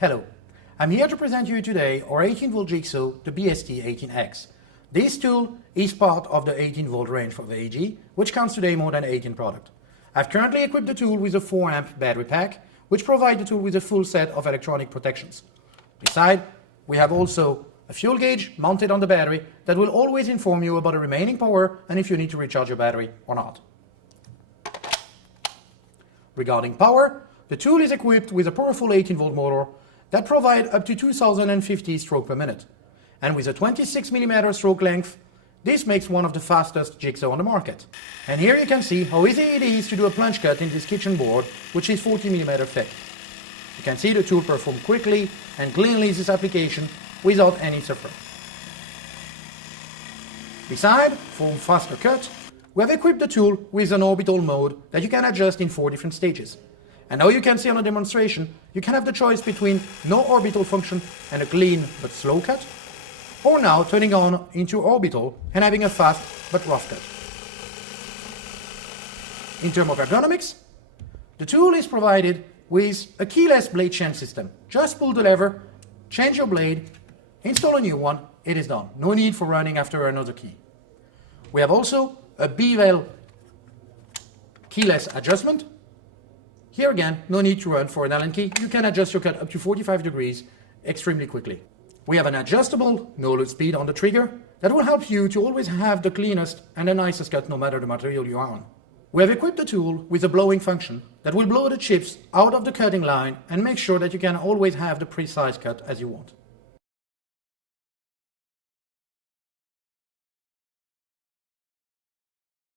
Hello, I'm here to present you today our 18V jigsaw, the BST18X. This tool is part of the 18V range for the AG, which counts today more than 18 products. I've currently equipped the tool with a 4-amp battery pack, which provides the tool with a full set of electronic protections. Beside, we have also a fuel gauge mounted on the battery that will always inform you about the remaining power and if you need to recharge your battery or not. Regarding power, the tool is equipped with a powerful 18V motor that provides up to 2050 strokes per minute. And with a 26mm stroke length, this makes one of the fastest jigsaw on the market. And here you can see how easy it is to do a plunge cut in this kitchen board, which is 40mm thick. You can see the tool perform quickly and cleanly this application without any suffering. Besides, for a faster cut, we have equipped the tool with an orbital mode that you can adjust in 4 different stages. And now you can see on the demonstration, you can have the choice between no orbital function and a clean but slow cut, or now turning on into orbital and having a fast but rough cut. In terms of ergonomics, the tool is provided with a keyless blade change system. Just pull the lever, change your blade, install a new one, it is done. No need for running after another key. We have also a bevel keyless adjustment. Here again, no need to run for an Allen key. You can adjust your cut up to 45 degrees extremely quickly. We have an adjustable no-load speed on the trigger that will help you to always have the cleanest and the nicest cut no matter the material you are on. We have equipped the tool with a blowing function that will blow the chips out of the cutting line and make sure that you can always have the precise cut as you want.